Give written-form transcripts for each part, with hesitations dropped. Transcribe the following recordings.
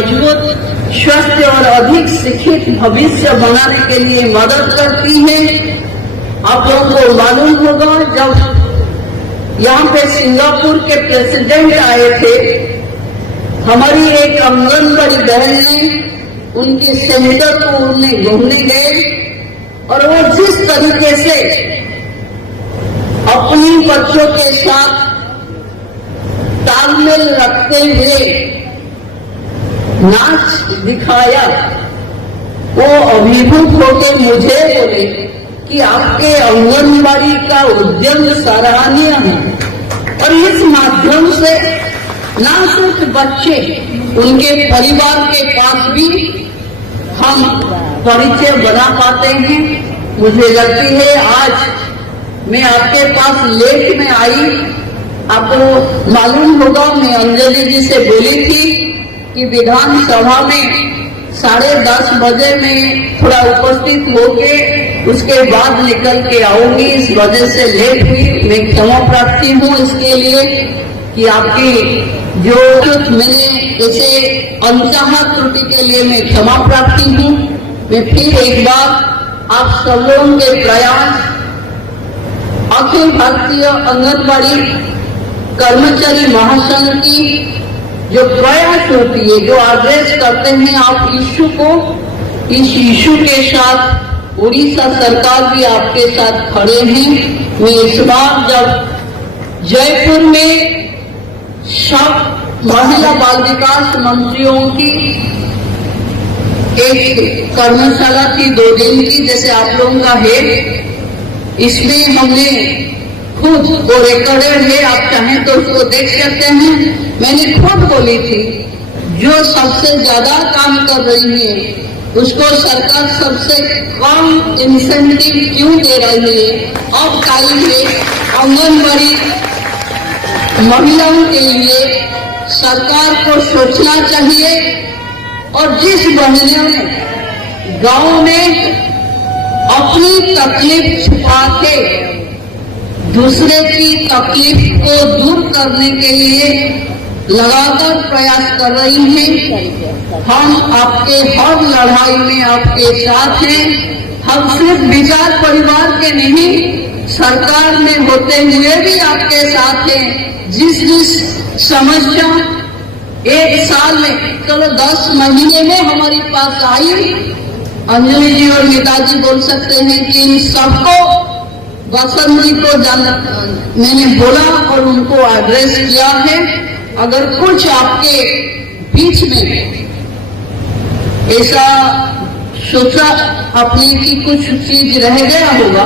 मजबूत, स्वस्थ और अधिक शिक्षित भविष्य बनाने के लिए मदद करती है। आप लोगों को मालूम होगा, जब यहाँ पे सिंगापुर के प्रेसिडेंट आए थे, हमारी एक आंगनबाड़ी बहन ने उनके सेंटर को उन्हें घूमने गए और वो जिस तरीके से अपनी बच्चों के साथ तालमेल रखते हुए नाच दिखाया, वो अभिभूत होकर मुझे बोले कि आपके आंगनबाड़ी का उद्यम सराहनीय है और इस माध्यम से न सिर्फ बच्चे, उनके परिवार के पास भी हम परिचय बना पाते हैं। मुझे लगती है आज मैं आपके पास लेट में आई, आपको मालूम होगा मैं अंजलि जी से बोली थी कि विधानसभा में 10:30 बजे में थोड़ा उपस्थित होके उसके बाद निकल के आऊंगी, इस वजह से लेट हुई। मैं क्षमा प्रार्थी हूँ इसके लिए कि आपकी जो मैंने ऐसे अनचाहा त्रुटि के लिए मैं क्षमा प्रार्थी हूँ। मैं फिर एक बार आप सब लोगों के प्रयास, अखिल भारतीय आंगनबाड़ी कर्मचारी महासंघ की जो प्रयास होती है, जो एड्रेस करते हैं आप इश्यू को, इस इश्यू के साथ उड़ीसा सरकार भी आपके साथ खड़े हैं। मैं इस बार जब जयपुर में सब महिला बाल विकास मंत्रियों की एक कर्मशाला थी 2 दिन की, जैसे आप लोगों का है, इसमें हमने खुद वो रिकॉर्डेड है, आप चाहें तो उसको देख सकते हैं। मैंने खुद बोली थी जो सबसे ज्यादा काम कर रही है उसको सरकार सबसे कम इंसेंटिव क्यों दे रही है। अब टाइम है आंगनबाड़ी महिलाओं के लिए सरकार को सोचना चाहिए। और जिस बहनों ने गांव में अपनी तकलीफ छुपा के दूसरे की तकलीफ को दूर करने के लिए लगातार प्रयास कर रही हैं, हम आपके हर लड़ाई में आपके साथ हैं। हम सिर्फ विचार परिवार के नहीं, सरकार में होते हुए भी आपके साथ हैं। जिस समस्या 1 साल में, चलो 10 महीने में हमारे पास आई, अंजलि जी और नेताजी बोल सकते हैं कि इन सबको बसंत जी को मैंने बोला और उनको एड्रेस किया है। अगर कुछ आपके बीच में ऐसा सोचा अपने की कुछ चीज रह गया होगा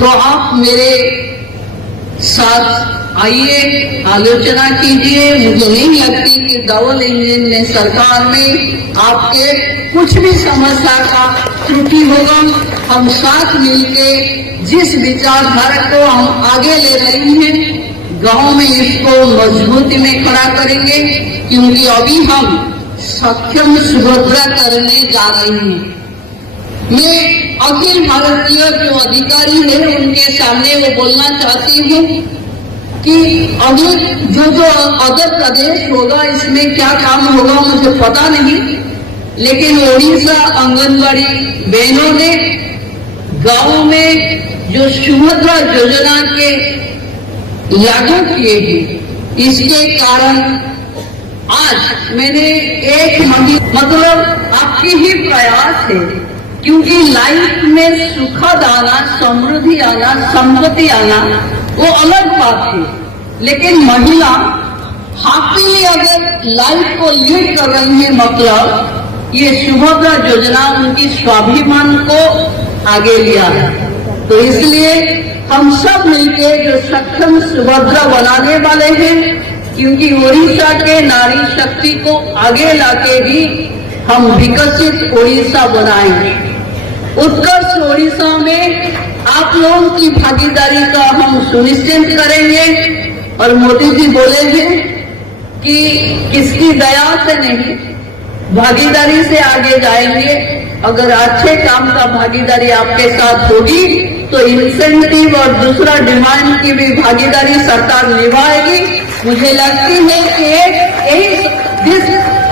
तो आप मेरे साथ आइए, आलोचना कीजिए। मुझे नहीं लगती कि डबल इंजन ने सरकार में आपके कुछ भी समस्या का त्रुटि होगा। हम साथ मिलके जिस विचारधारा को हम आगे ले रही हैं, गांव में इसको मजबूती में खड़ा करेंगे, क्योंकि अभी हम सक्षम सुभद्रा करने जा रहे हैं। मैं अखिल भारतीय जो अधिकारी है उनके सामने वो बोलना चाहती हूँ कि अभी जो अदर प्रदेश होगा इसमें क्या काम होगा मुझे पता नहीं, लेकिन ओडिशा आंगनबाड़ी बहनों ने गांव में जो सुभद्रा योजना के लागू किए हैं, इसके कारण आज मैंने एक मतलब आपकी ही प्रयास है, क्योंकि लाइफ में सुखद आना, समृद्धि आना, संपत्ति आना वो अलग बात है, लेकिन महिला हैप्पीली अगर लाइफ को लीड कर रही है, मतलब ये सुभद्रा योजना उनकी स्वाभिमान को आगे लिया है। तो इसलिए हम सब मिलकर जो सक्षम सुभद्रा बनाने वाले हैं, क्योंकि ओडिशा के नारी शक्ति को आगे लाके भी हम विकसित ओडिशा बनाएंगे। उत्कर्ष ओडिशा में आप लोगों की भागीदारी का हम सुनिश्चित करेंगे। और मोदी जी बोले हैं कि किसकी दया से नहीं, भागीदारी से आगे जाएंगे। अगर अच्छे काम का भागीदारी आपके साथ होगी तो इंसेंटिव और दूसरा डिमांड की भी भागीदारी सरकार निभाएगी। मुझे लगती है कि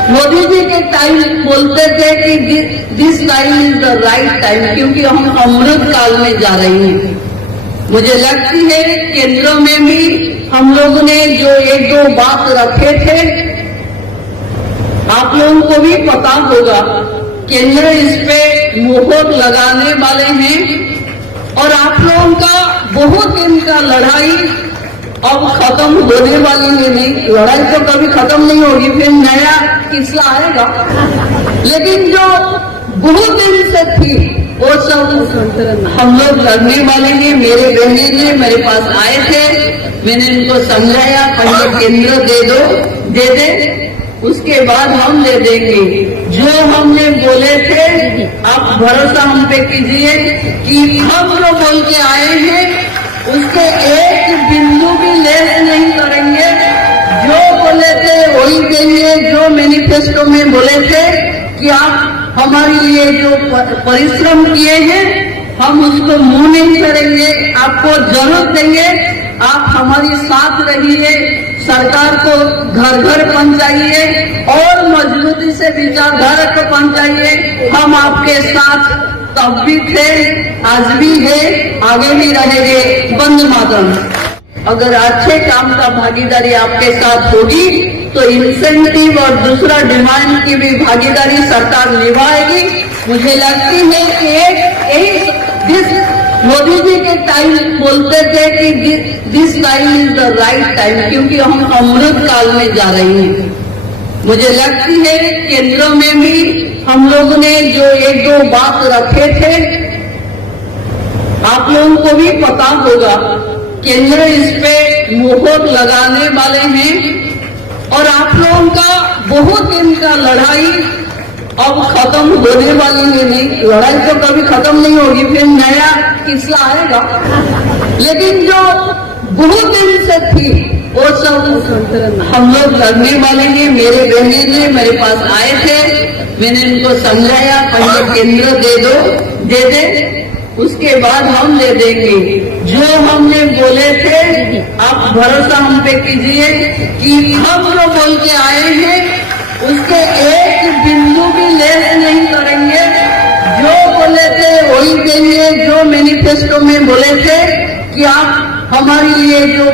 मोदी जी के टाइम बोलते थे कि this time is the right time, क्योंकि हम अमृत काल में जा रहे हैं। मुझे लगती है केंद्र में भी हम लोगों ने जो एक दो बात रखे थे, आप लोगों को भी पता होगा, केंद्र इस पे मोहर लगाने वाले हैं और आप लोगों का बहुत दिन का लड़ाई अब खत्म होने वाली है। नहीं, लड़ाई तो कभी खत्म नहीं होगी, फिर नया किस्सा आएगा, लेकिन जो बहुत दिन से थी वो सब हम लोग लड़ने वाले हैं। मेरे बहने ने मेरे पास आए थे, मैंने उनको समझाया पहले केंद्र दे दो, दे दे, उसके बाद हम दे देंगे। जो हमने बोले थे आप भरोसा हम पे कीजिए कि हम जो बोल के आए हैं उसके एक बिंदु भी लेस नहीं करेंगे। जो बोले थे वही देंगे। जो मैनिफेस्टो में बोले थे कि आप हमारे लिए जो परिश्रम किए हैं हम उसको मुंह नहीं करेंगे, आपको जरूर देंगे। आप हमारी साथ रहिए, सरकार को घर घर पहुंचाइए और मजबूती से विचारधारा को पहुंचाइए। हम आपके साथ तब भी थे, आज भी है, आगे भी रहेंगे। वंदे मातरम। अगर अच्छे काम का भागीदारी आपके साथ होगी तो इंसेंटिव और दूसरा डिमांड की भी भागीदारी सरकार निभाएगी। मुझे लगती है कि मोदी जी के टाइम बोलते थे कि this time is the right time, क्योंकि हम अमृत काल में जा रहे हैं। मुझे लगती है केंद्र में भी हम लोगों ने जो एक दो बात रखे थे, आप लोगों को भी पता होगा, केंद्र इस पे मोहर लगाने वाले हैं और आप लोगों का बहुत दिन का लड़ाई अब खत्म होने वाली है। नहीं, लड़ाई तो कभी खत्म नहीं होगी, फिर नया किस्सा आएगा, लेकिन जो बहुत दिन से थी वो सब हम लोग लड़ने वाले हैं। मेरे बहने ने मेरे पास आए थे, मैंने उनको समझाया पहले केंद्र दे दो, दे दे, उसके बाद हम दे देंगे। जो हमने बोले थे आप भरोसा हम पे कीजिए कि हम जो बोल के आए हैं उसके एक बिंदु भी लेस नहीं करेंगे। जो बोले थे वही देंगे। जो मैनिफेस्टो में बोले थे कि आप हमारे लिए जो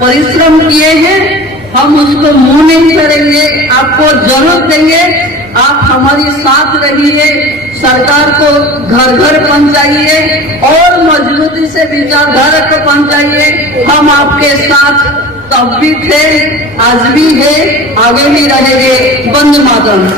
परिश्रम किए हैं हम उसको मुंह नहीं करेंगे, आपको जरूर देंगे। आप हमारी साथ रहिए, सरकार को घर घर पहुंचाइए और मजबूती से विचारधारा को पहुंचाइए। हम आपके साथ तब भी थे, आज भी है, आगे भी रहेंगे। वंदे मातरम।